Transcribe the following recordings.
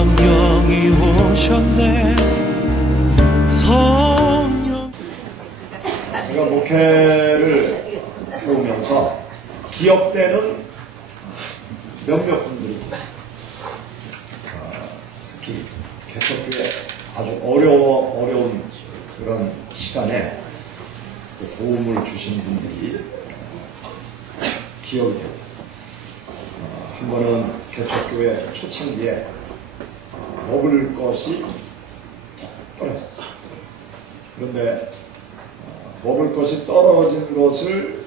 성령이 오셨네. 성령. 제가 목회를 해오면서 기억되는 몇몇 분들이 특히 개척교회 아주 어려운 그런 시간에 도움을 주신 분들이 기억이 됩니다. 한 번은 개척교회 초창기에 먹을 것이 떨어졌어요. 그런데 먹을 것이 떨어진 것을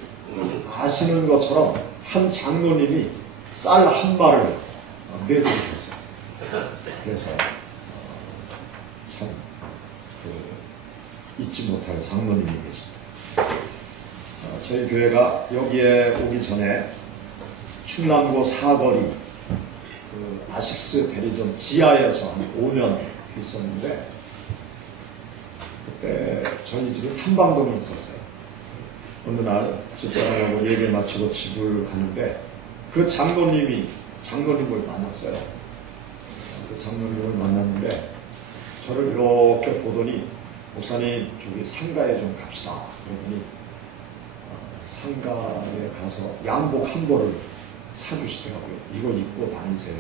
아시는 것처럼 한 장로님이 쌀 한 마를 내주셨어요. 그래서 참 잊지 못할 장로님이 계십니다. 저희 교회가 여기에 오기 전에 충남고 사거리 아식스 대리점 지하에서 한 5년 있었는데, 그때 저희 집은 탐방동에 있었어요. 어느 날 집사람하고 예배 마치고 집을 가는데 그 장로님을 만났어요. 그 장로님을 만났는데 저를 이렇게 보더니, 목사님 저기 상가에 좀 갑시다. 그러더니 상가에 가서 양복 한 벌을 사주시더라고요. 이거 입고 다니세요.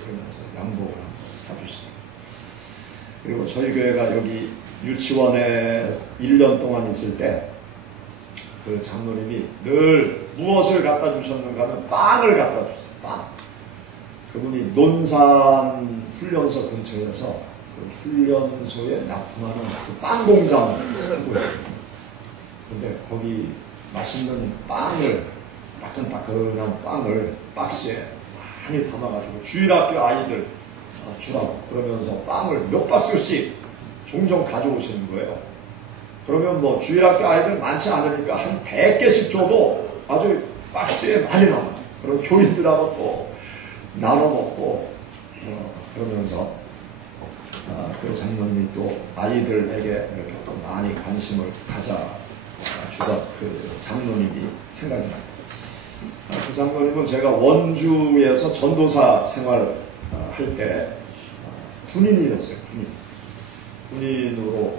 그러면서 양복을 한 벌 사주시더라고요. 그리고 저희 교회가 여기 유치원에 1년 동안 있을 때 그 장로님이 늘 무엇을 갖다 주셨는가 하면 빵을 갖다 주셨어요. 빵. 그분이 논산 훈련소 근처에서 그 훈련소에 납품하는 그 빵 공장을 하고 있어요. 근데 거기 맛있는 빵을, 따끈따끈한 빵을 박스에 많이 담아가지고 주일학교 아이들 주라고 그러면서 빵을 몇 박스씩 종종 가져오시는 거예요. 그러면 뭐 주일학교 아이들 많지 않으니까 한 100개씩 줘도 아주 박스에 많이 남아요. 그리고 교인들하고 또 나눠 먹고 그러면서 그 장로님이 또 아이들에게 이렇게 또 많이 관심을 가져주던 그 장로님이 생각이 납니다. 그 장로님은 제가 원주에서 전도사 생활을 할 때 군인이었어요. 군인으로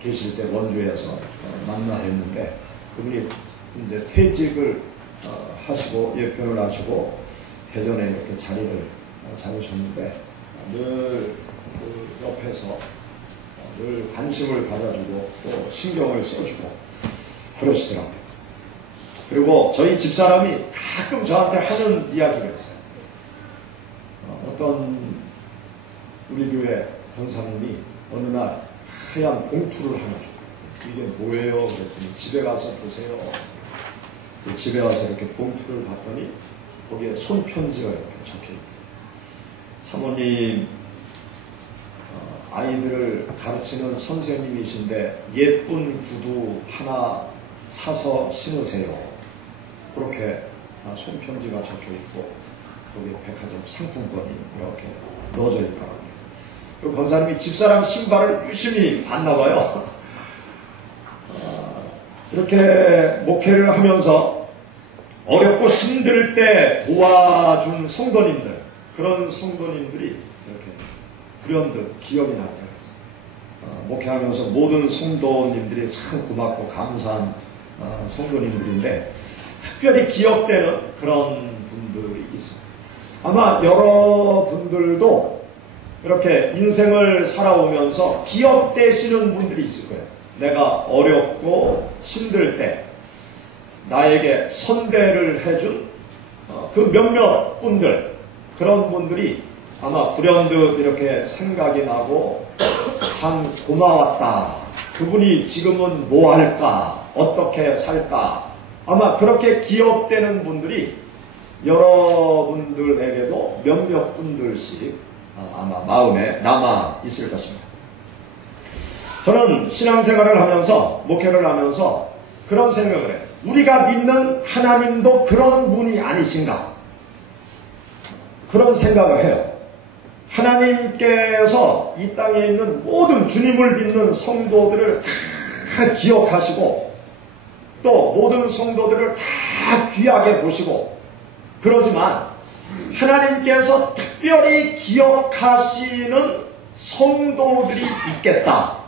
계실 때 원주에서 만나 뵀는데, 그분이 이제 퇴직을 하시고 예편을 하시고 대전에 이렇게 자리를 잡으셨는데 늘 그 옆에서 늘 관심을 가져주고 또 신경을 써주고 그러시더라고요. 그리고 저희 집사람이 가끔 저한테 하는 이야기가 있어요. 어떤 우리 교회 권사님이 어느 날 하얀 봉투를 하나 주고, 이게 뭐예요? 그랬더니 집에 가서 보세요. 집에 와서 이렇게 봉투를 봤더니 거기에 손편지가 이렇게 적혀있대요. 사모님, 아이들을 가르치는 선생님이신데 예쁜 구두 하나 사서 신으세요. 그렇게 손편지가 적혀있고 거기에 백화점 상품권이 이렇게 넣어져 있더라고요. 그 권사님이 집사람 신발을 유심히 봤나봐요. 이렇게 목회를 하면서 어렵고 힘들 때 도와준 성도님들, 그런 성도님들이 이렇게 불현듯 기억이 나더라고요. 목회하면서 모든 성도님들이 참 고맙고 감사한 성도님들인데, 특별히 기억되는 그런 분들이 있습니다. 아마 여러분들도 이렇게 인생을 살아오면서 기억되시는 분들이 있을 거예요. 내가 어렵고 힘들 때 나에게 선배를 해준 그 몇몇 분들, 그런 분들이 아마 불현듯 이렇게 생각이 나고 참 고마웠다. 그분이 지금은 뭐 할까? 어떻게 살까? 아마 그렇게 기억되는 분들이 여러분들에게도 몇몇 분들씩 아마 마음에 남아 있을 것입니다. 저는 신앙생활을 하면서, 목회를 하면서 그런 생각을 해요. 우리가 믿는 하나님도 그런 분이 아니신가? 그런 생각을 해요. 하나님께서 이 땅에 있는 모든 주님을 믿는 성도들을 다 기억하시고 또 모든 성도들을 다 귀하게 보시고, 그러지만 하나님께서 특별히 기억하시는 성도들이 있겠다.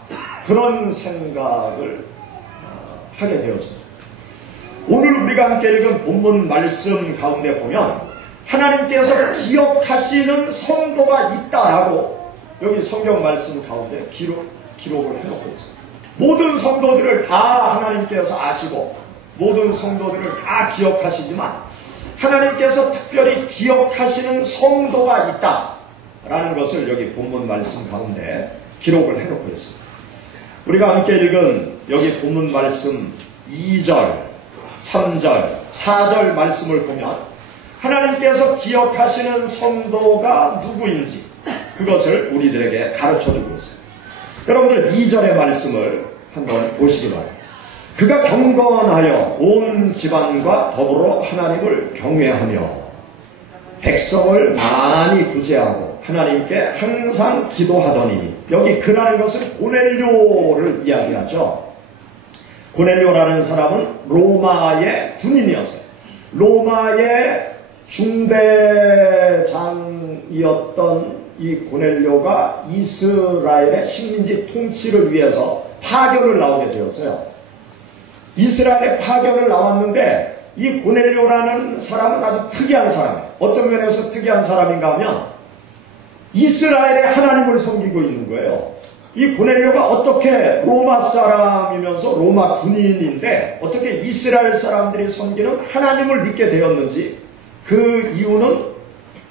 그런 생각을 하게 되었습니다. 오늘 우리가 함께 읽은 본문 말씀 가운데 보면 하나님께서 기억하시는 성도가 있다라고 여기 성경 말씀 가운데 기록을 해놓고 있습니다. 모든 성도들을 다 하나님께서 아시고 모든 성도들을 다 기억하시지만 하나님께서 특별히 기억하시는 성도가 있다라는 것을 여기 본문 말씀 가운데 기록을 해놓고 있습니다. 우리가 함께 읽은 여기 본문 말씀 2절, 3절, 4절 말씀을 보면 하나님께서 기억하시는 성도가 누구인지 그것을 우리들에게 가르쳐주고 있어요. 여러분들 2절의 말씀을 한번 보시기 바랍니다. 그가 경건하여 온 집안과 더불어 하나님을 경외하며 백성을 많이 구제하고 하나님께 항상 기도하더니, 여기 그라는 것은 고넬료를 이야기하죠. 고넬료라는 사람은 로마의 군인이었어요. 로마의 중대장이었던 이 고넬료가 이스라엘의 식민지 통치를 위해서 파견을 나오게 되었어요. 이스라엘에 파견을 나왔는데 이 고넬료라는 사람은 아주 특이한 사람이에요. 어떤 면에서 특이한 사람인가 하면 이스라엘의 하나님을 섬기고 있는 거예요. 이 고넬료가 어떻게 로마 사람이면서 로마 군인인데 어떻게 이스라엘 사람들이 섬기는 하나님을 믿게 되었는지 그 이유는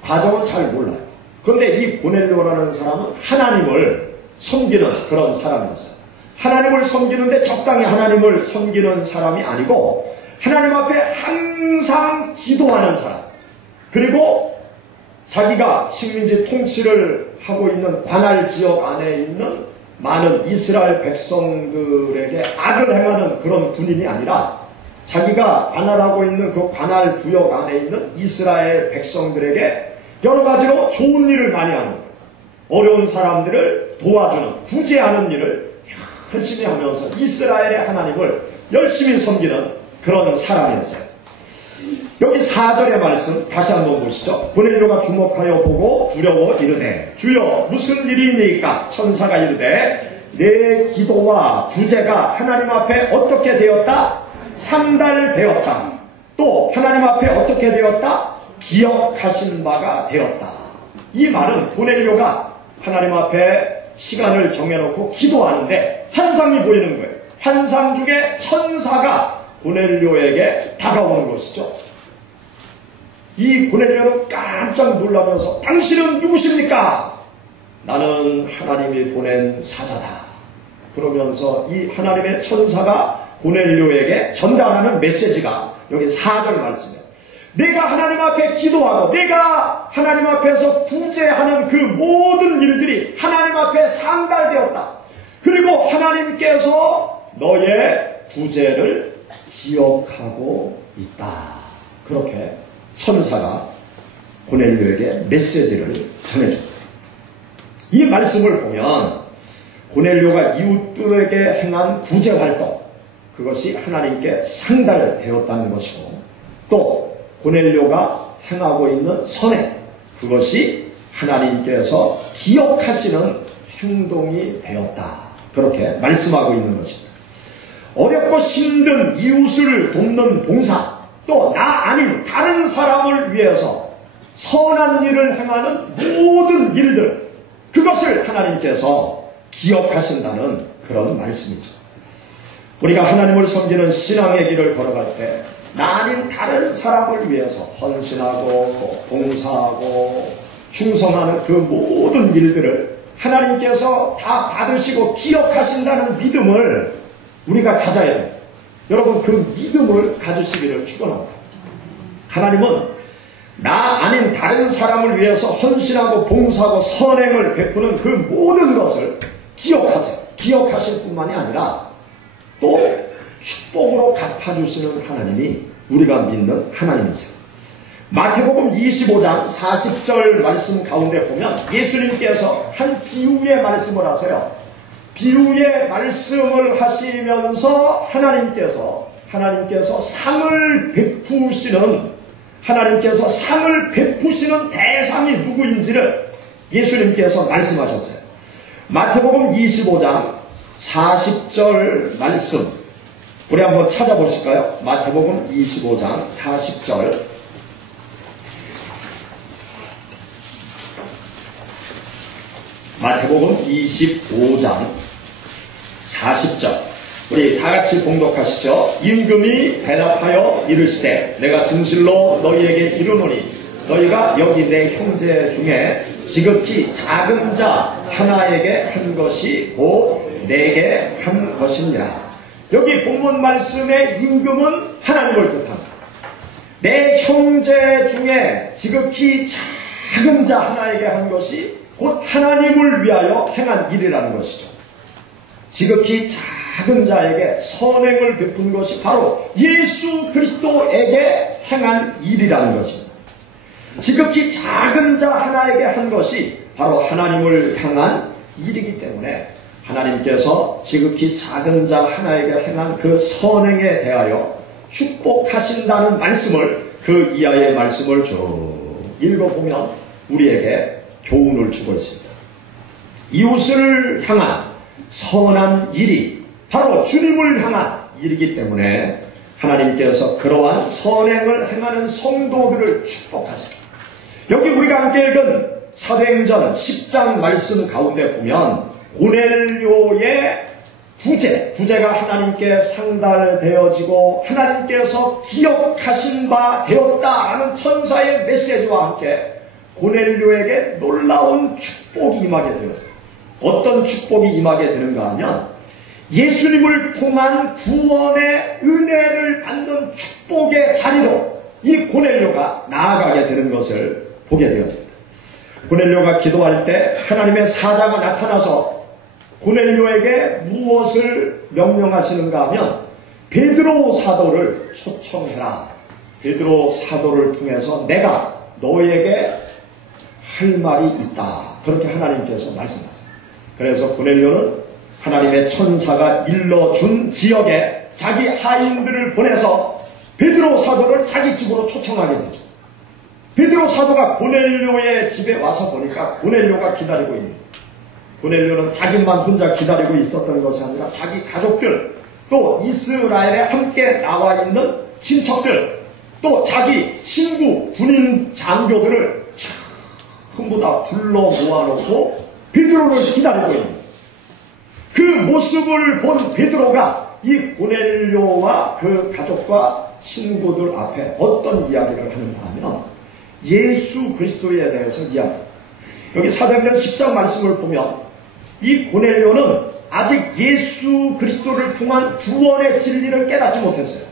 과정은 잘 몰라요. 그런데 이 고넬료라는 사람은 하나님을 섬기는 그런 사람이었어요. 하나님을 섬기는데 적당히 하나님을 섬기는 사람이 아니고 하나님 앞에 항상 기도하는 사람, 그리고 자기가 식민지 통치를 하고 있는 관할 지역 안에 있는 많은 이스라엘 백성들에게 악을 행하는 그런 군인이 아니라 자기가 관할하고 있는 그 관할 구역 안에 있는 이스라엘 백성들에게 여러 가지로 좋은 일을 많이 하는 거예요. 어려운 사람들을 도와주는, 구제하는 일을 열심히 하면서 이스라엘의 하나님을 열심히 섬기는 그런 사람이었어요. 여기 4절의 말씀 다시 한번 보시죠. 고넬료가 주목하여 보고 두려워 이르되 주여 무슨 일이니까? 천사가 이르되 내 기도와 구제가 하나님 앞에 어떻게 되었다? 상달되었다. 또 하나님 앞에 어떻게 되었다? 기억하신 바가 되었다. 이 말은 고넬료가 하나님 앞에 시간을 정해놓고 기도하는데 환상이 보이는 거예요. 환상 중에 천사가 고넬료에게 다가오는 것이죠. 이 고넬료는 깜짝 놀라면서 당신은 누구십니까? 나는 하나님이 보낸 사자다. 그러면서 이 하나님의 천사가 고넬료에게 전달하는 메시지가 여기 4절 말씀이에요. 내가 하나님 앞에 기도하고 내가 하나님 앞에서 구제하는 그 모든 일들이 하나님 앞에 상달되었다. 그리고 하나님께서 너의 구제를 기억하고 있다. 그렇게 천사가 고넬료에게 메시지를 전해줍니다. 이 말씀을 보면 고넬료가 이웃들에게 행한 구제활동, 그것이 하나님께 상달되었다는 것이고, 또 고넬료가 행하고 있는 선행, 그것이 하나님께서 기억하시는 행동이 되었다. 그렇게 말씀하고 있는 것입니다. 어렵고 힘든 이웃을 돕는 봉사, 또 나 아닌 다른 사람을 위해서 선한 일을 행하는 모든 일들, 그것을 하나님께서 기억하신다는 그런 말씀이죠. 우리가 하나님을 섬기는 신앙의 길을 걸어갈 때 나 아닌 다른 사람을 위해서 헌신하고 봉사하고 충성하는 그 모든 일들을 하나님께서 다 받으시고 기억하신다는 믿음을 우리가 가져야 돼요. 여러분, 그 믿음을 가지시기를 축원합니다. 하나님은 나 아닌 다른 사람을 위해서 헌신하고 봉사하고 선행을 베푸는 그 모든 것을 기억하세요. 기억하실 뿐만이 아니라 또 축복으로 갚아주시는 하나님이 우리가 믿는 하나님이세요. 마태복음 25장 40절 말씀 가운데 보면 예수님께서 한 비유의 말씀을 하세요. 비유의 말씀을 하시면서 하나님께서 상을 베푸시는 하나님께서 상을 베푸시는 대상이 누구인지를 예수님께서 말씀하셨어요. 마태복음 25장 40절 말씀 우리 한번 찾아보실까요? 마태복음 25장 40절 마태복음 25장 40절 우리 다같이 봉독하시죠. 임금이 대답하여 이르시되 내가 진실로 너희에게 이르노니 너희가 여기 내 형제 중에 지극히 작은 자 하나에게 한 것이 곧 내게 한 것이니라. 여기 본문 말씀의 임금은 하나님을 뜻합니다. 내 형제 중에 지극히 작은 자 하나에게 한 것이 곧 하나님을 위하여 행한 일이라는 것이죠. 지극히 작은 자에게 선행을 베푼 것이 바로 예수 그리스도에게 행한 일이라는 것입니다. 지극히 작은 자 하나에게 한 것이 바로 하나님을 향한 일이기 때문에 하나님께서 지극히 작은 자 하나에게 행한 그 선행에 대하여 축복하신다는 말씀을 그 이하의 말씀을 쭉 읽어보면 우리에게 교훈을 주고 있습니다. 이웃을 향한 선한 일이 바로 주님을 향한 일이기 때문에 하나님께서 그러한 선행을 행하는 성도들을 축복하십니다. 여기 우리가 함께 읽은 사도행전 10장 말씀 가운데 보면 고넬료의 부재가 하나님께 상달되어지고 하나님께서 기억하신 바 되었다라는 천사의 메시지와 함께 고넬료에게 놀라운 축복이 임하게 되었습니다. 어떤 축복이 임하게 되는가 하면 예수님을 통한 구원의 은혜를 받는 축복의 자리로 이 고넬료가 나아가게 되는 것을 보게 되었습니다. 고넬료가 기도할 때 하나님의 사자가 나타나서 고넬료에게 무엇을 명령하시는가 하면 베드로 사도를 초청해라. 베드로 사도를 통해서 내가 너에게 할 말이 있다. 그렇게 하나님께서 말씀하세요. 그래서 고넬료는 하나님의 천사가 일러준 지역에 자기 하인들을 보내서 베드로 사도를 자기 집으로 초청하게 되죠. 베드로 사도가 고넬료의 집에 와서 보니까 고넬료가 기다리고 있는 거예요. 고넬료는 자기만 혼자 기다리고 있었던 것이 아니라 자기 가족들, 또 이스라엘에 함께 나와 있는 친척들, 또 자기 친구, 군인 장교들을 전부 다 불러 모아놓고 베드로를 기다리고 있는 거예요. 그 모습을 본 베드로가 이 고넬료와 그 가족과 친구들 앞에 어떤 이야기를 하는가 하면 예수 그리스도에 대해서 이야기합니다. 여기 사도행전 10장 말씀을 보면 이 고넬료는 아직 예수 그리스도를 통한 구원의 진리를 깨닫지 못했어요.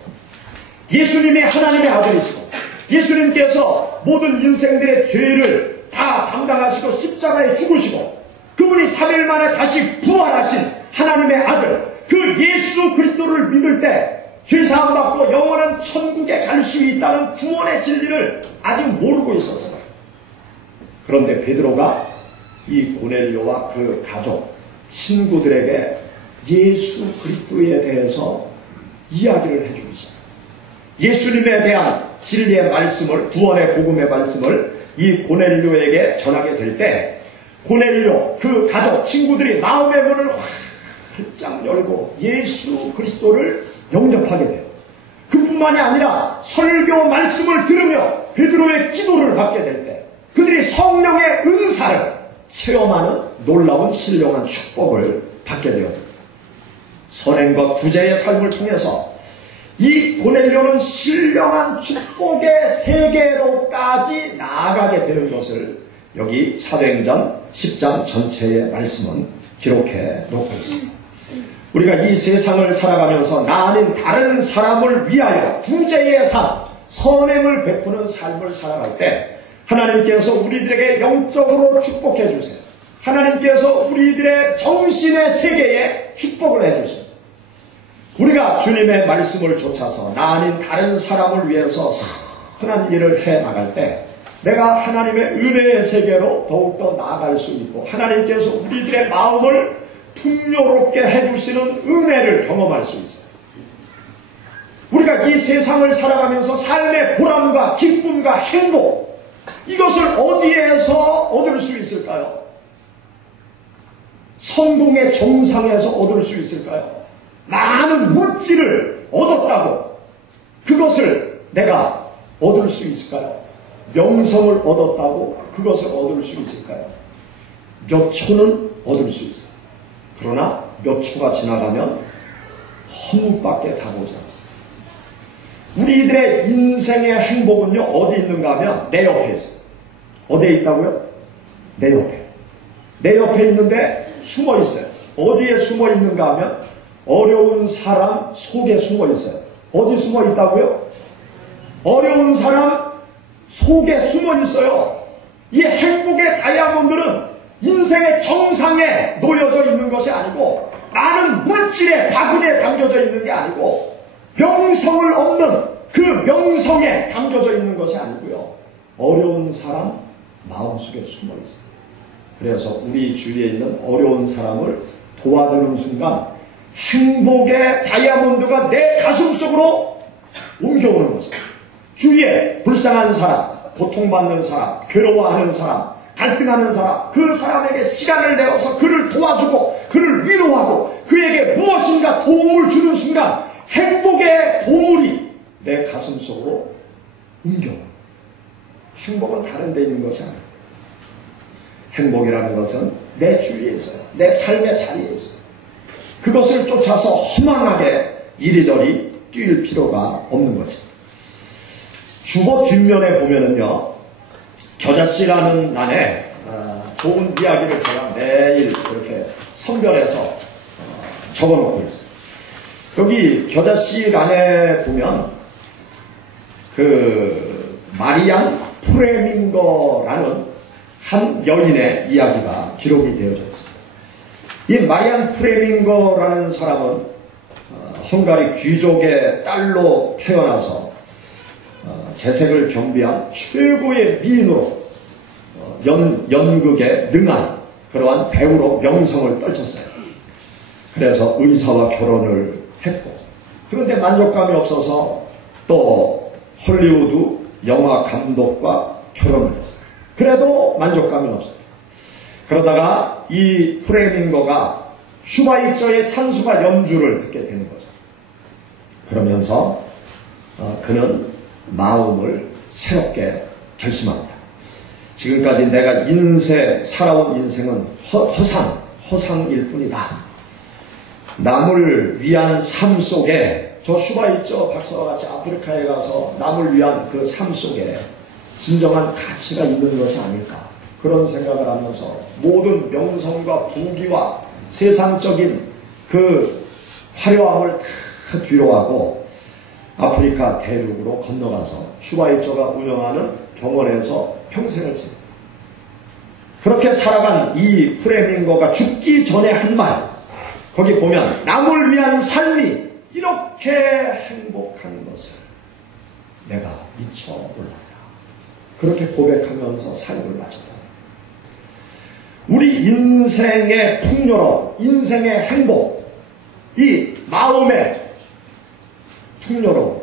예수님이 하나님의 아들이시고 예수님께서 모든 인생들의 죄를 다 담당하시고 십자가에 죽으시고 그분이 3일 만에 다시 부활하신 하나님의 아들 그 예수 그리스도를 믿을 때 죄사함 받고 영원한 천국에 갈 수 있다는 구원의 진리를 아직 모르고 있었어요. 그런데 베드로가 이 고넬료와 그 가족, 친구들에게 예수 그리스도에 대해서 이야기를 해주고 있어요. 예수님에 대한 진리의 말씀을, 구원의 복음의 말씀을 이 고넬료에게 전하게 될 때 고넬료, 그 가족, 친구들이 마음의 문을 활짝 열고 예수 그리스도를 영접하게 돼요. 그뿐만이 아니라 설교 말씀을 들으며 베드로의 기도를 받게 될 때 그들이 성령의 은사를 체험하는 놀라운 신령한 축복을 받게 되었습니다. 선행과 구제의 삶을 통해서 이 고넬료는 신령한 축복의 세계로까지 나아가게 되는 것을 여기 사도행전 10장 전체의 말씀은 기록해 놓고 있습니다. 우리가 이 세상을 살아가면서 나 아닌 다른 사람을 위하여 구제의 삶, 선행을 베푸는 삶을 살아갈 때 하나님께서 우리들에게 영적으로 축복해 주세요. 하나님께서 우리들의 정신의 세계에 축복을 해 주세요. 우리가 주님의 말씀을 좇아서 나 아닌 다른 사람을 위해서 선한 일을 해 나갈 때 내가 하나님의 은혜의 세계로 더욱더 나아갈 수 있고 하나님께서 우리들의 마음을 풍요롭게 해주시는 은혜를 경험할 수 있어요. 우리가 이 세상을 살아가면서 삶의 보람과 기쁨과 행복, 이것을 어디에서 얻을 수 있을까요? 성공의 정상에서 얻을 수 있을까요? 많은 물질을 얻었다고 그것을 내가 얻을 수 있을까요? 명성을 얻었다고 그것을 얻을 수 있을까요? 몇 초는 얻을 수 있어요. 그러나 몇 초가 지나가면 허무밖에 다가오지 않습니다. 우리들의 인생의 행복은요, 어디 있는가 하면 내 옆에 있어요. 어디에 있다고요? 내 옆에. 내 옆에 있는데 숨어 있어요. 어디에 숨어 있는가 하면 어려운 사람 속에 숨어 있어요. 어디 숨어 있다고요? 어려운 사람 속에 숨어 있어요. 이 행복의 다이아몬드는 인생의 정상에 놓여져 있는 것이 아니고, 많은 물질의 바구니에 담겨져 있는 게 아니고, 명성을 얻는 그 명성에 담겨져 있는 것이 아니고요, 어려운 사람 마음속에 숨어 있어요. 그래서 우리 주위에 있는 어려운 사람을 도와주는 순간 행복의 다이아몬드가 내 가슴 속으로 옮겨오는 거죠. 주위에 불쌍한 사람, 고통받는 사람, 괴로워하는 사람, 갈등하는 사람, 그 사람에게 시간을 내어서 그를 도와주고 그를 위로하고 그에게 무엇인가 도움을 주는 순간 행복의 보물이 내 가슴 속으로 옮겨오는 거예요. 행복은 다른 데 있는 것이 아니에요. 행복이라는 것은 내 주위에 있어요. 내 삶의 자리에 있어요. 그것을 쫓아서 허망하게 이리저리 뛸 필요가 없는 것입니다. 주보 뒷면에 보면은요, 겨자씨라는 난에 좋은 이야기를 제가 매일 이렇게 선별해서 적어놓고 있어요. 여기 겨자씨란에 보면 그 마리안 프레밍거라는 한 여인의 이야기가 기록이 되어져 있습니다. 이 마리안 프레밍거라는 사람은 헝가리 귀족의 딸로 태어나서 재색을 겸비한 최고의 미인으로 연극에 능한 그러한 배우로 명성을 떨쳤어요. 그래서 의사와 결혼을 했고, 그런데 만족감이 없어서 또 헐리우드 영화 감독과 결혼을 했어요. 그래도 만족감이 없어요. 그러다가 이 프레밍거가 슈바이처의 찬수가 연주를 듣게 되는 거죠. 그러면서 그는 마음을 새롭게 결심합니다. 지금까지 내가 살아온 인생은 허상일 뿐이다. 남을 위한 삶 속에, 저 슈바이처 박사와 같이 아프리카에 가서 남을 위한 그 삶 속에 진정한 가치가 있는 것이 아닐까, 그런 생각을 하면서 모든 명성과 부귀와 세상적인 그 화려함을 다 뒤로하고 아프리카 대륙으로 건너가서 슈바이처가 운영하는 병원에서 평생을 지냅니다. 그렇게 살아간 이 프레밍거가 죽기 전에 한 말, 거기 보면 남을 위한 삶이 이렇게 행복한 것을 내가 미처 몰랐다. 그렇게 고백하면서 삶을 마쳤다. 우리 인생의 풍요로움, 인생의 행복, 이 마음의 풍요로움,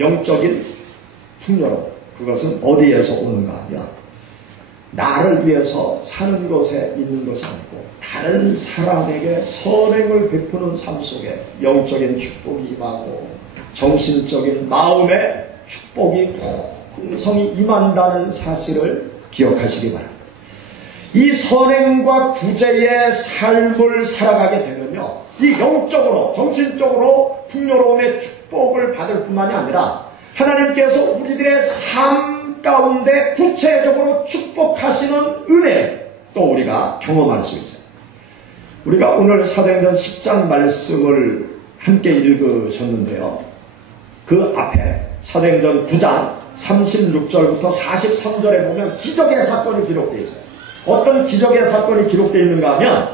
영적인 풍요로움, 그것은 어디에서 오는가 하면 나를 위해서 사는 것에 있는 것이 아니고 다른 사람에게 선행을 베푸는 삶 속에 영적인 축복이 임하고 정신적인 마음의 축복이 풍성히 임한다는 사실을 기억하시기 바랍니다. 이 선행과 구제의 삶을 살아가게 되면요, 이 영적으로 정신적으로 풍요로움의 축복을 받을 뿐만이 아니라 하나님께서 우리들의 삶 가운데 구체적으로 축복하시는 은혜 또 우리가 경험할 수 있어요. 우리가 오늘 사도행전 10장 말씀을 함께 읽으셨는데요, 그 앞에 사도행전 9장 36절부터 43절에 보면 기적의 사건이 기록되어 있어요. 어떤 기적의 사건이 기록되어 있는가 하면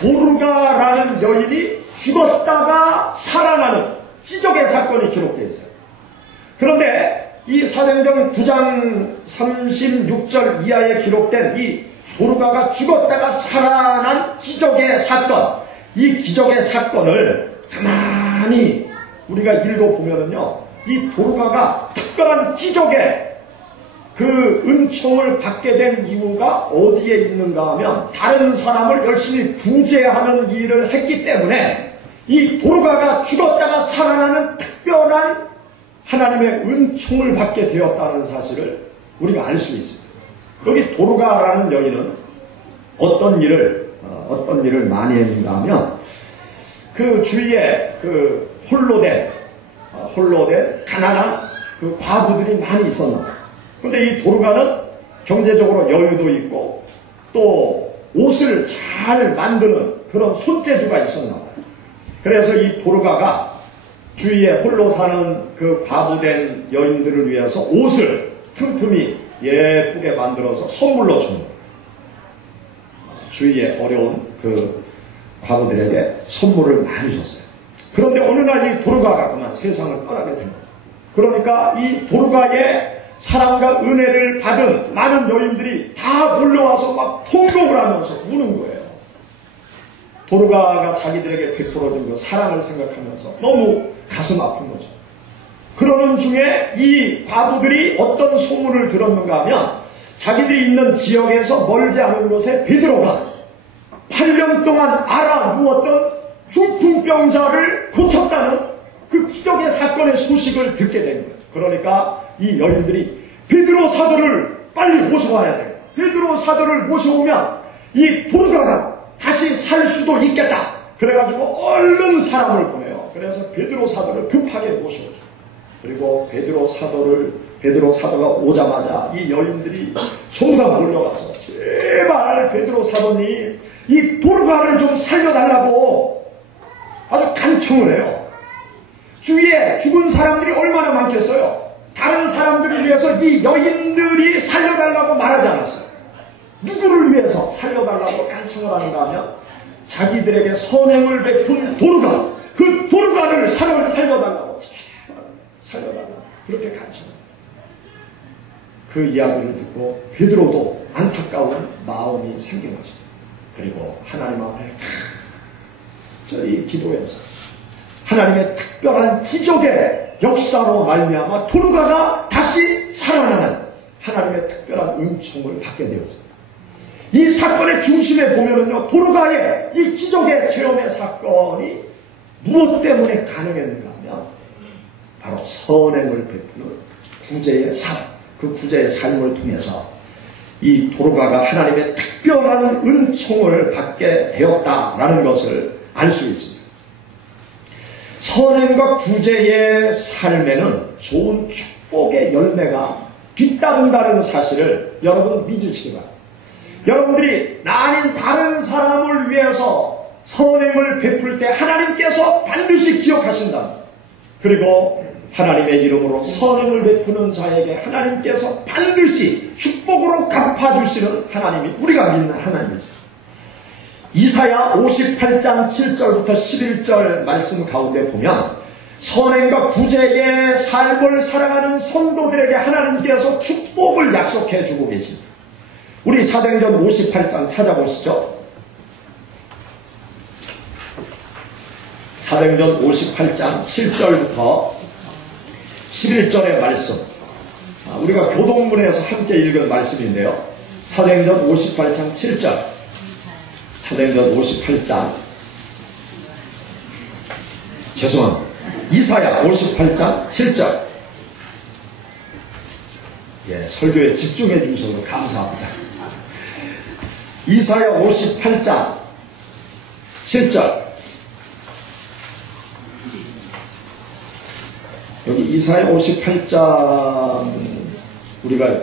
도르가라는 여인이 죽었다가 살아나는 기적의 사건이 기록되어 있어요. 그런데 이 사도행전 9장 36절 이하에 기록된 이 도르가가 죽었다가 살아난 기적의 사건, 이 기적의 사건을 가만히 우리가 읽어보면은요, 이 도르가가 특별한 기적의 그 은총을 받게 된 이유가 어디에 있는가 하면 다른 사람을 열심히 구제하는 일을 했기 때문에 이 도르가가 죽었다가 살아나는 특별한 하나님의 은총을 받게 되었다는 사실을 우리가 알 수 있습니다. 여기 도르가라는 여인은 어떤 일을 많이 했는가 하면 그 주위에 그 홀로 된 가난한 그 과부들이 많이 있었나 봐요. 근데 이 도르가는 경제적으로 여유도 있고 또 옷을 잘 만드는 그런 손재주가 있었나 봐요. 그래서 이 도르가가 주위에 홀로 사는 그 과부된 여인들을 위해서 옷을 틈틈이 예쁘게 만들어서 선물로 주는 거예요. 주위에 어려운 그 과부들에게 선물을 많이 줬어요. 그런데 어느 날 이 도르가가 그만 세상을 떠나게 된 거예요. 그러니까 이 도르가의 사랑과 은혜를 받은 많은 여인들이 다 몰려와서 막 통곡을 하면서 우는 거예요. 도르가가 자기들에게 베풀어준 그 사랑을 생각하면서 너무 가슴 아픈 거죠. 그러는 중에 이 과부들이 어떤 소문을 들었는가 하면 자기들이 있는 지역에서 멀지 않은 곳에 베드로가 8년 동안 앓아 누웠던 중풍병자를 고쳤다는 그 기적의 사건의 소식을 듣게 된 거예요. 그러니까 이 여인들이 베드로 사도를 빨리 모셔와야 되겠다. 베드로 사도를 모셔오면 이 도르가가 다시 살 수도 있겠다. 그래가지고 얼른 사람을 보내요. 그래서 베드로 사도를 급하게 모셔오죠. 그리고 베드로 사도가 오자마자 이 여인들이 전부 다 몰려가서 제발 베드로 사도님 이 도르가를 좀 살려달라고 아주 간청을 해요. 주위에 죽은 사람들이 얼마나 많겠어요. 다른 사람들을 위해서 이 여인들이 살려달라고 말하지 않았어요. 누구를 위해서 살려달라고 간청을 하는가 하면 자기들에게 선행을 베푼 도르가, 그 도르가를 살려달라고 살려달라고 그렇게 간청합니다. 그 이야기를 듣고 베드로도 안타까운 마음이 생긴 거죠. 그리고 하나님 앞에 저희 기도해서 하나님의 특별한 기적의 역사로 말미암아 도르가가 다시 살아나는 하나님의 특별한 은총을 받게 되었습니다. 이 사건의 중심에 보면은요, 도르가의 이 기적의 체험의 사건이 무엇 때문에 가능했는가 하면 바로 선행을 베푸는 구제의 삶, 그 구제의 삶을 통해서 이 도르가가 하나님의 특별한 은총을 받게 되었다라는 것을 알 수 있습니다. 선행과 구제의 삶에는 좋은 축복의 열매가 뒤따른다는 사실을 여러분 믿으시기 바랍니다. 여러분들이 나 아닌 다른 사람을 위해서 선행을 베풀 때 하나님께서 반드시 기억하신다. 그리고 하나님의 이름으로 선행을 베푸는 자에게 하나님께서 반드시 축복으로 갚아주시는 하나님이 우리가 믿는 하나님이세요. 이사야 58장 7절부터 11절 말씀 가운데 보면 선행과 구제의 삶을 살아가는 성도들에게 하나님께서 축복을 약속해 주고 계십니다. 우리 사도행전 58장 찾아보시죠. 사도행전 58장 7절부터 11절의 말씀, 우리가 교동문에서 함께 읽은 말씀인데요. 사도행전 58장 7절, 사도행전 58장, 죄송합니다. 이사야 58장 7절. 예, 설교에 집중해 주셔서 감사합니다. 이사야 58장 7절. 여기 이사야 58장 우리가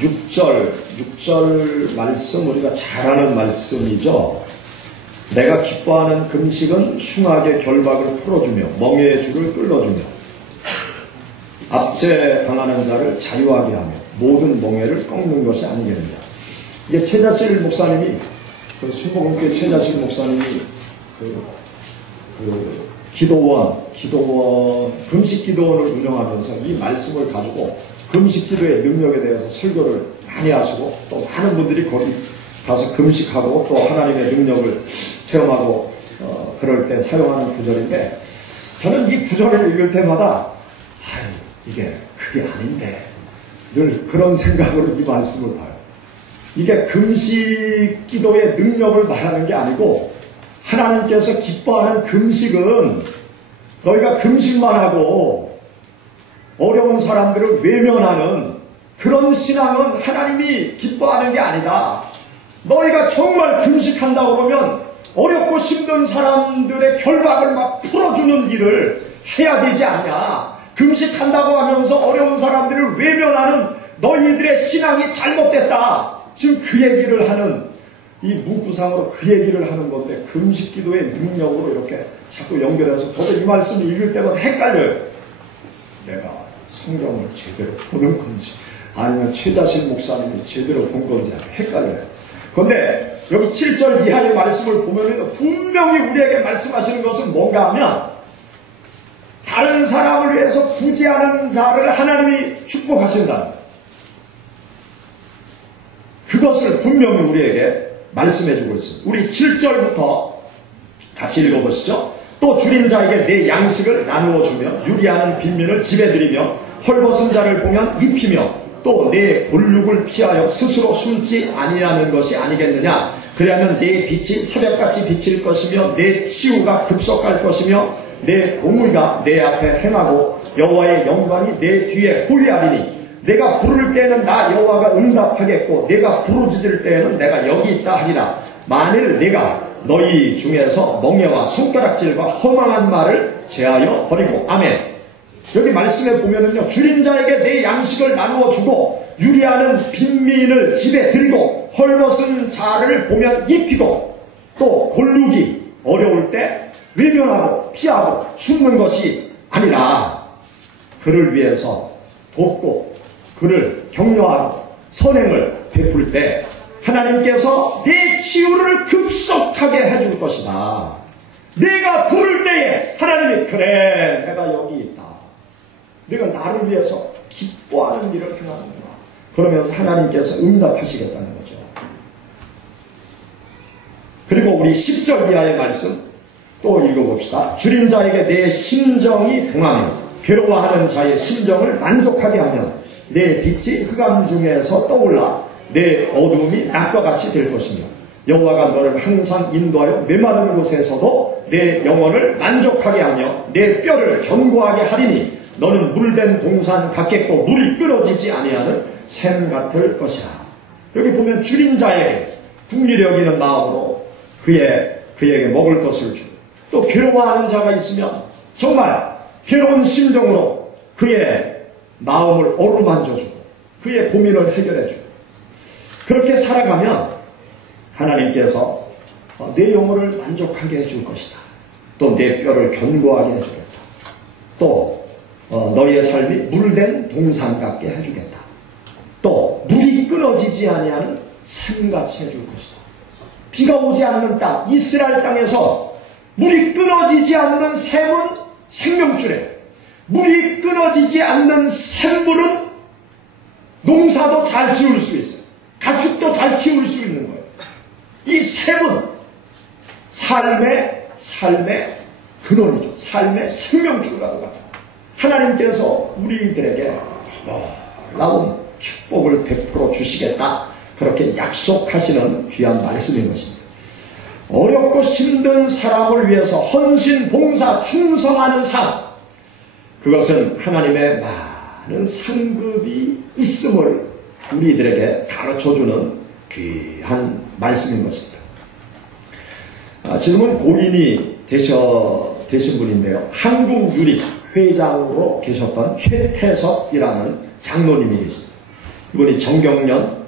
6절 말씀 우리가 잘 아는 말씀이죠. 내가 기뻐하는 금식은 흉악의 결박을 풀어주며 멍에의 줄을 끌어주며 압제 당하는 자를 자유하게 하며 모든 멍에를 꺾는 것이 아니겠느냐. 이게 최자실 목사님이 그 순복음교회 최자실 목사님이 기도원 금식 기도원을 운영하면서 이 말씀을 가지고 금식 기도의 능력에 대해서 설교를 많이 하시고 또 많은 분들이 거기 가서 금식하고 또 하나님의 능력을 체험하고 그럴 때 사용하는 구절인데 저는 이 구절을 읽을 때마다 이게 그게 아닌데 늘 그런 생각으로 이 말씀을 봐요. 이게 금식 기도의 능력을 말하는 게 아니고 하나님께서 기뻐하는 금식은 너희가 금식만 하고 어려운 사람들을 외면하는 그런 신앙은 하나님이 기뻐하는 게 아니다. 너희가 정말 금식한다 그러면 어렵고 힘든 사람들의 결박을 막 풀어주는 일을 해야 되지 않냐. 금식한다고 하면서 어려운 사람들을 외면하는 너희들의 신앙이 잘못됐다. 지금 그 얘기를 하는, 이 문구상으로 그 얘기를 하는 건데, 금식 기도의 능력으로 이렇게 자꾸 연결해서 저도 이 말씀을 읽을 때마다 헷갈려요. 내가 성경을 제대로 보는 건지 아니면 최자신 목사님이 제대로 본 건지 헷갈려요. 그런데 여기 7절 이하의 말씀을 보면 분명히 우리에게 말씀하시는 것은 뭔가 하면 다른 사람을 위해서 구제하는 자를 하나님이 축복하신다. 그것을 분명히 우리에게 말씀해주고 있습니다. 우리 7절부터 같이 읽어보시죠. 또 줄인 자에게 내 양식을 나누어 주며 유리하는 빈민을 집에 들이며 헐벗은 자를 보면 입히며 또 내 골육을 피하여 스스로 숨지 아니하는 것이 아니겠느냐. 그리하면 내 빛이 새벽같이 비칠 것이며 내 치유가 급속할 것이며 내 공의가 내 앞에 행하고 여호와의 영광이 내 뒤에 호위하리니 내가 부를 때에는 나 여호와가 응답하겠고 내가 부르짖을 때에는 내가 여기 있다 하리라. 만일 내가 너희 중에서 멍에와 손가락질과 허망한 말을 제하여 버리고. 아멘. 여기 말씀에 보면은요, 줄인 자에게 내 양식을 나누어 주고 유리하는 빈민을 집에 들이고 헐벗은 자를 보면 입히고 또 골루기 어려울 때 외면하고 피하고 숨는 것이 아니라 그를 위해서 돕고 그를 격려하고 선행을 베풀 때 하나님께서 내 치유를 급속하게 해줄 것이다. 내가 부를 때에 하나님이 그래 내가 여기 있다. 내가 나를 위해서 기뻐하는 일을 행하는구나. 그러면서 하나님께서 응답하시겠다는 거죠. 그리고 우리 10절 이하의 말씀 또 읽어봅시다. 줄인 자에게 내 심정이 동하며 괴로워하는 자의 심정을 만족하게 하면 내 빛이 흑암 중에서 떠올라 내 어둠이 낮과 같이 될 것이며 여호와가 너를 항상 인도하여 메마른 곳에서도 내 영혼을 만족하게 하며 내 뼈를 견고하게 하리니 너는 물된 동산 같겠고 물이 끊어지지 아니하는 샘 같을 것이라. 여기 보면 줄인 자에게 긍휼히 여기는 마음으로 그에게 먹을 것을 주고 또 괴로워하는 자가 있으면 정말 괴로운 심정으로 그의 마음을 어루만져주고 그의 고민을 해결해주고 그렇게 살아가면 하나님께서 내 영혼을 만족하게 해줄 것이다. 또 내 뼈를 견고하게 해주겠다. 또 너희의 삶이 물된 동산 같게 해주겠다. 또 물이 끊어지지 아니하는 샘같이 해줄 것이다. 비가 오지 않는 땅 이스라엘 땅에서 물이 끊어지지 않는 샘은 생명줄에 물이 끊어지지 않는 샘물은 농사도 잘 지을 수 있어요. 가축도 잘 키울 수 있는 거예요. 이 샘은 삶의 근원이죠. 삶의 생명줄과도 같아요. 하나님께서 우리들에게 놀라운 축복을 베풀어 주시겠다. 그렇게 약속하시는 귀한 말씀인 것입니다. 어렵고 힘든 사람을 위해서 헌신, 봉사, 충성하는 삶, 그것은 하나님의 많은 상급이 있음을 우리들에게 가르쳐주는 귀한 말씀인 것입니다. 지금은 고인이 되신 분인데요. 한국유리 회장으로 계셨던 최태석이라는 장로님이 계십니다. 이분이 정경련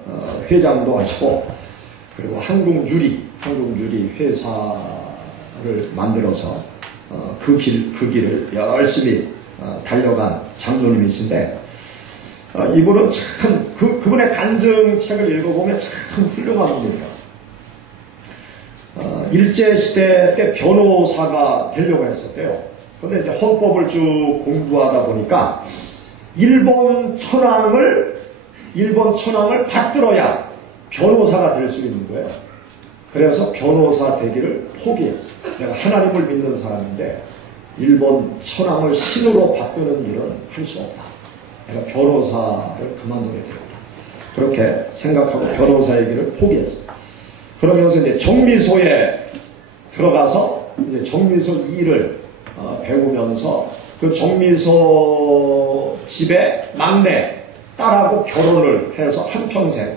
회장도 하시고 그리고 한국유리 회사를 만들어서 그 길을 열심히 달려간 장로님이신데 이분은 참 그분의 간증책을 읽어보면 참 훌륭한 분이에요. 일제시대 때 변호사가 되려고 했었대요. 그런데 이제 헌법을 쭉 공부하다 보니까 일본 천황을 받들어야 변호사가 될 수 있는 거예요. 그래서 변호사 되기를 포기했어요. 내가 하나님을 믿는 사람인데 일본 천황을 신으로 받드는 일은 할 수 없다. 내가 변호사를 그만둬야 되겠다. 그렇게 생각하고 변호사의 길을 포기했습니다. 그러면서 이제 정미소에 들어가서 이제 정미소 일을 배우면서 그 정미소 집의 막내 딸하고 결혼을 해서 한평생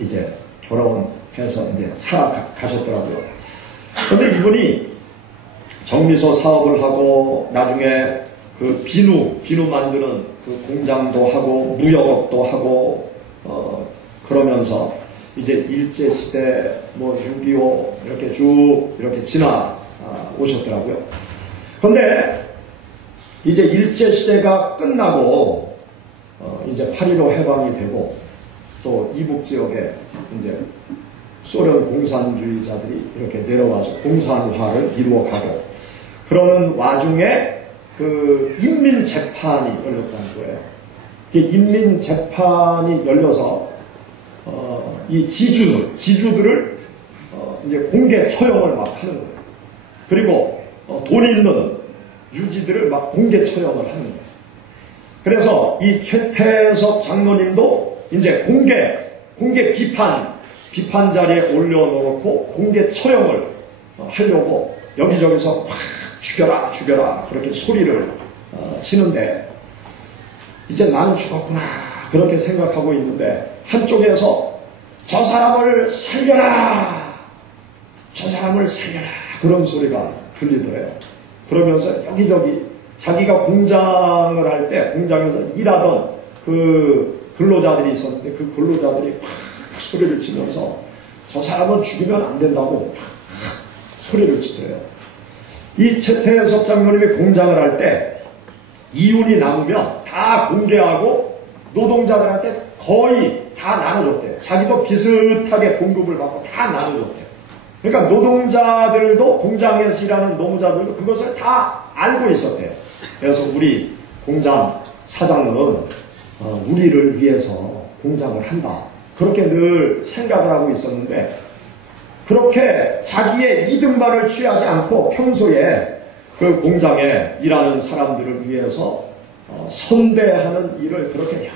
이제 결혼해서 이제 살아가셨더라고요. 그런데 이분이 정미소 사업을 하고 나중에 그 비누 만드는 그 공장도 하고 무역업도 하고 그러면서 이제 일제시대 뭐 6.25 이렇게 쭉 이렇게 지나 오셨더라고요. 그런데 이제 일제시대가 끝나고 이제 8.15 해방이 되고 또 이북 지역에 이제 소련 공산주의자들이 이렇게 내려와서 공산화를 이루어가고 그러는 와중에 그 인민재판이 열렸다는 거예요. 그 인민재판이 열려서 이 지주들을 이제 공개 처형을 막 하는 거예요. 그리고 돈 있는 유지들을 막 공개 처형을 하는 거예요. 그래서 이 최태섭 장로님도 이제 공개 비판 자리에 올려놓고 공개 처형을 하려고 여기저기서 막 죽여라 그렇게 소리를 치는데 이제 나는 죽었구나 그렇게 생각하고 있는데 한쪽에서 저 사람을 살려라 그런 소리가 들리더래요. 그러면서 여기저기 자기가 공장을 할 때 공장에서 일하던 그 근로자들이 있었는데 그 근로자들이 막 소리를 치면서 저 사람은 죽이면 안 된다고 막 소리를 치더래요. 이 최태섭 장로님이 공장을 할 때 이윤이 남으면 다 공개하고 노동자들한테 거의 다 나눠줬대요. 자기도 비슷하게 공급을 받고 다 나눠줬대요. 그러니까 노동자들도 공장에서 일하는 노무자들도 그것을 다 알고 있었대요. 그래서 우리 공장 사장은 우리를 위해서 공장을 한다. 그렇게 늘 생각을 하고 있었는데 그렇게 자기의 이득만을 취하지 않고 평소에 그 공장에 일하는 사람들을 위해서 선대하는 일을 그렇게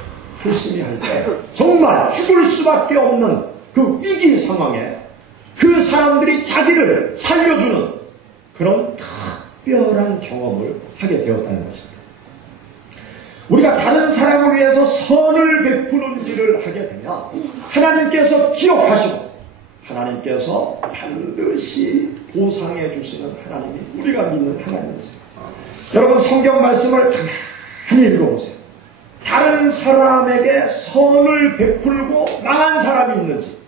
열심히 할 때 정말 죽을 수밖에 없는 그 위기 상황에 그 사람들이 자기를 살려주는 그런 특별한 경험을 하게 되었다는 것입니다. 우리가 다른 사람을 위해서 선을 베푸는 일을 하게 되면 하나님께서 기억하시고 하나님께서 반드시 보상해 주시는 하나님이 우리가 믿는 하나님이세요. 여러분 성경 말씀을 가만히 읽어보세요. 다른 사람에게 선을 베풀고 망한 사람이 있는지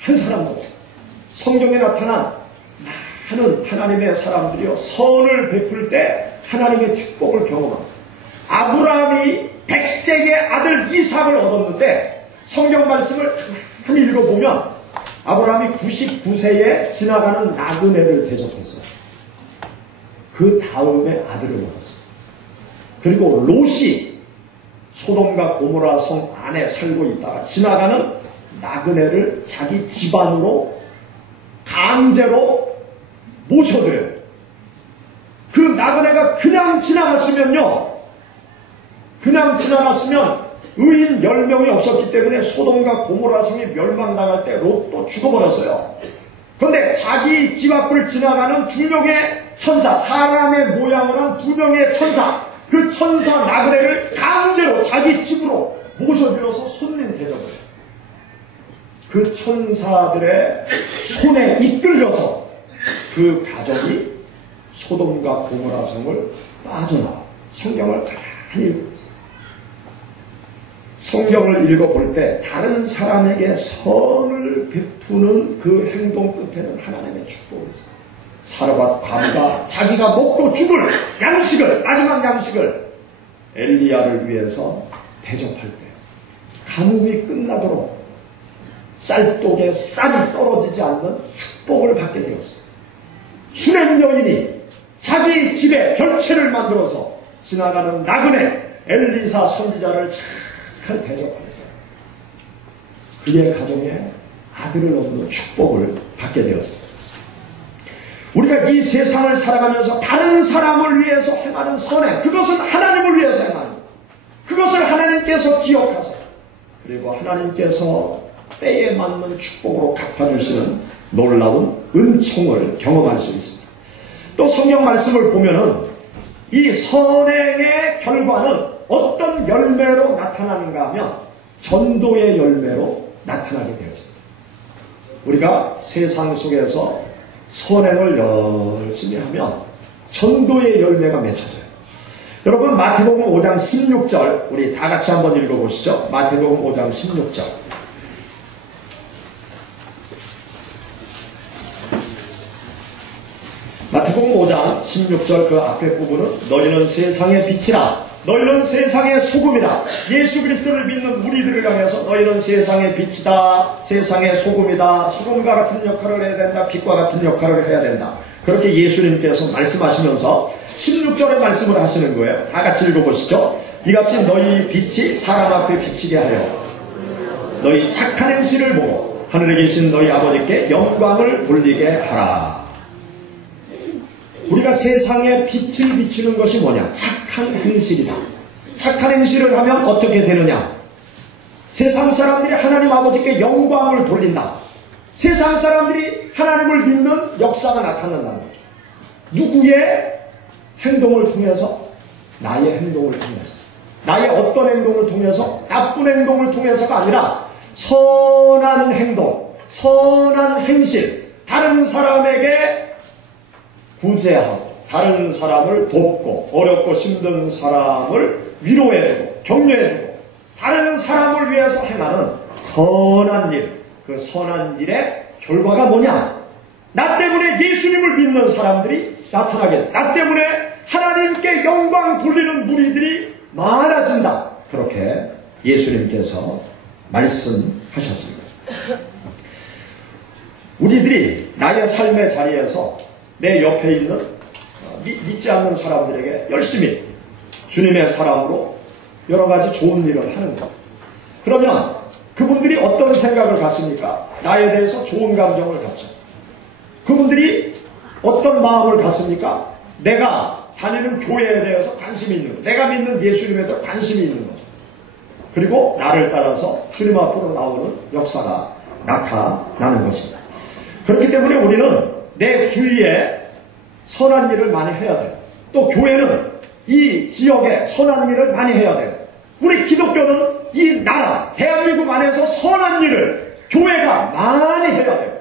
한 사람도 없어요. 성경에 나타난 많은 하나님의 사람들이요 선을 베풀 때 하나님의 축복을 경험합니다. 아브라함이 100세의 아들 이삭을 얻었는데 성경 말씀을 가만히 읽어보면 아브라함이 99세에 지나가는 나그네를 대접했어요. 그 다음에 아들을 얻었어요. 그리고 롯이 소돔과 고모라 성 안에 살고 있다가 지나가는 나그네를 자기 집안으로 강제로 모셔들여요. 그 나그네가 그냥 지나갔으면 의인 10명이 없었기 때문에 소돔과 고모라 성이 멸망당할 때 롯도 죽어버렸어요. 그런데 자기 집 앞을 지나가는 2명의 천사, 사람의 모양을 한 2명의 천사, 그 천사 나그네를 강제로 자기 집으로 모셔들어서 손님 대접을 해요. 그 천사들의 손에 이끌려서 그 가족이 소돔과 고모라 성을 빠져나와 성경을 가만히 읽어보세요. 성경을 읽어볼 때 다른 사람에게 선을 베푸는 그 행동 끝에는 하나님의 축복이 있어요. 사르밧 과부가 자기가 먹고 죽을 마지막 양식을 엘리야를 위해서 대접할 때 가뭄이 끝나도록 쌀독에 쌀이 떨어지지 않는 축복을 받게 되었습니다. 수렘 여인이 자기 집에 별채를 만들어서 지나가는 나그네 엘리사 선지자를 잘 대접할 때 그의 가정에 아들을 얻는 축복을 받게 되었습니다. 우리가 이 세상을 살아가면서 다른 사람을 위해서 행하는 선행, 그것은 하나님을 위해서 행하는 것. 그것을 하나님께서 기억하세요. 그리고 하나님께서 때에 맞는 축복으로 갚아주시는 놀라운 은총을 경험할 수 있습니다. 또 성경 말씀을 보면은 이 선행의 결과는 어떤 열매로 나타나는가 하면 전도의 열매로 나타나게 되어 있습니다. 우리가 세상 속에서 선행을 열심히 하면 전도의 열매가 맺혀져요. 여러분 마태복음 5장 16절 우리 다 같이 한번 읽어보시죠. 마태복음 5장 16절. 마태복음 5장 16절 그 앞에 부분은 너희는 세상의 빛이라 너희는 세상의 소금이다. 예수 그리스도를 믿는 우리들을 향해서 너희는 세상의 빛이다. 세상의 소금이다. 소금과 같은 역할을 해야 된다. 빛과 같은 역할을 해야 된다. 그렇게 예수님께서 말씀하시면서 16절의 말씀을 하시는 거예요. 다 같이 읽어보시죠. 이같이 너희 빛이 사람 앞에 비치게 하여 너희 착한 행실을 보고 하늘에 계신 너희 아버지께 영광을 돌리게 하라. 우리가 세상에 빛을 비추는 것이 뭐냐? 착한 행실이다. 착한 행실을 하면 어떻게 되느냐? 세상 사람들이 하나님 아버지께 영광을 돌린다. 세상 사람들이 하나님을 믿는 역사가 나타난다는 거죠. 누구의 행동을 통해서? 나의 행동을 통해서. 나의 어떤 행동을 통해서? 나쁜 행동을 통해서가 아니라 선한 행동, 선한 행실, 다른 사람에게 구제하고 다른 사람을 돕고 어렵고 힘든 사람을 위로해주고 격려해주고 다른 사람을 위해서 행하는 선한 일, 그 선한 일의 결과가 뭐냐? 나 때문에 예수님을 믿는 사람들이 나타나게 돼. 나 때문에 하나님께 영광 돌리는 무리들이 많아진다. 그렇게 예수님께서 말씀하셨습니다. 우리들이 나의 삶의 자리에서 내 옆에 있는 믿지 않는 사람들에게 열심히 주님의 사랑으로 여러 가지 좋은 일을 하는 것. 그러면 그분들이 어떤 생각을 갖습니까? 나에 대해서 좋은 감정을 갖죠. 그분들이 어떤 마음을 갖습니까? 내가 다니는 교회에 대해서 관심이 있는 것. 내가 믿는 예수님에 대해서 관심이 있는 거죠. 그리고 나를 따라서 주님 앞으로 나오는 역사가 나타나는 것입니다. 그렇기 때문에 우리는 내 주위에 선한 일을 많이 해야 돼요. 또 교회는 이 지역에 선한 일을 많이 해야 돼요. 우리 기독교는 이 나라, 대한민국 안에서 선한 일을 교회가 많이 해야 돼요.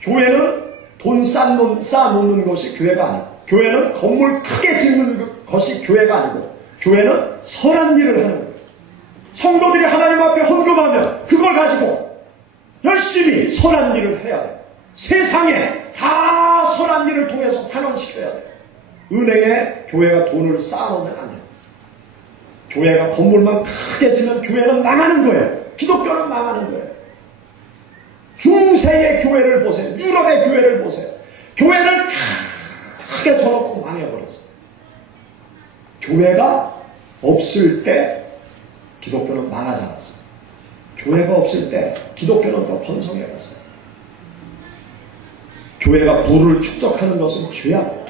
교회는 돈 쌓아놓는 것이 교회가 아니고, 교회는 건물 크게 짓는 것이 교회가 아니고, 교회는 선한 일을 하는 거예요. 성도들이 하나님 앞에 헌금하면 그걸 가지고 열심히 선한 일을 해야 돼요. 세상에 다 선한 일을 통해서 환원시켜야 돼요. 은행에 교회가 돈을 쌓아놓으면 안 돼요. 교회가 건물만 크게 지면 교회는 망하는 거예요. 기독교는 망하는 거예요. 중세의 교회를 보세요. 유럽의 교회를 보세요. 교회를 크게 쳐놓고 망해버렸어요. 교회가 없을 때 기독교는 망하지 않았어요. 교회가 없을 때 기독교는 더 번성해갔어요. 교회가 부를 축적하는 것은 죄악이에요.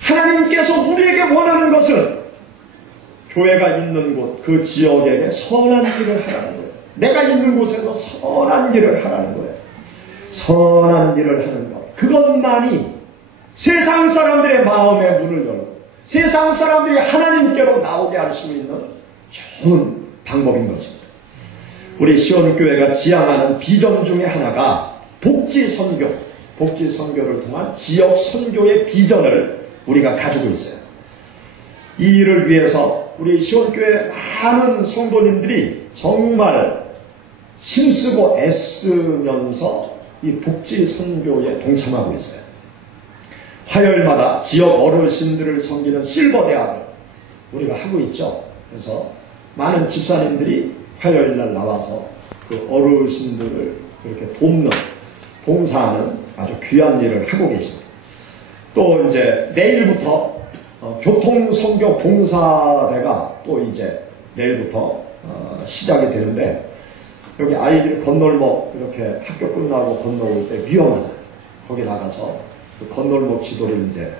하나님께서 우리에게 원하는 것은 교회가 있는 곳, 그 지역에게 선한 일을 하라는 거예요. 내가 있는 곳에서 선한 일을 하라는 거예요. 선한 일을 하는 것. 그것만이 세상 사람들의 마음의 문을 열고 세상 사람들이 하나님께로 나오게 할 수 있는 좋은 방법인 것입니다. 우리 시온교회가 지향하는 비전 중에 하나가 복지선교, 복지선교를 통한 지역 선교의 비전을 우리가 가지고 있어요. 이 일을 위해서 우리 시온교회 많은 성도님들이 정말 힘쓰고 애쓰면서 이 복지선교에 동참하고 있어요. 화요일마다 지역 어르신들을 섬기는 실버 대학을 우리가 하고 있죠. 그래서 많은 집사님들이 화요일날 나와서 그 어르신들을 이렇게 돕는, 봉사하는 아주 귀한 일을 하고 계십니다. 또 이제 내일부터 교통선교 봉사대가 또 이제 내일부터 시작이 되는데, 여기 아이들이 건널목 이렇게 학교 끝나고 건너올 때 위험하잖아요. 거기 나가서 그 건널목 지도를 이제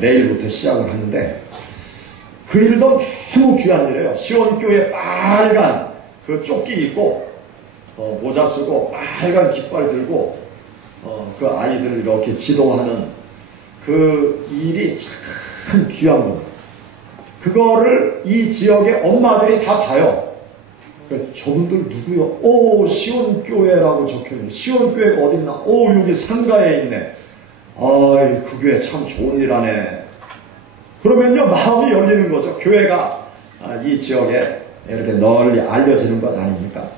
내일부터 시작을 하는데 그 일도 너무 귀한 일이에요. 시원교회 빨간 그 조끼 입고 모자 쓰고 빨간 깃발 들고 그 아이들 이렇게 지도하는 그 일이 참 귀한 겁니다. 그거를 이 지역의 엄마들이 다 봐요. 저분들 누구요? 오, 시온교회라고 적혀있네. 시온교회가 어딨나? 오, 여기 상가에 있네. 아이, 그 교회 참 좋은 일 하네. 그러면요, 마음이 열리는 거죠. 교회가 이 지역에 이렇게 널리 알려지는 것 아닙니까?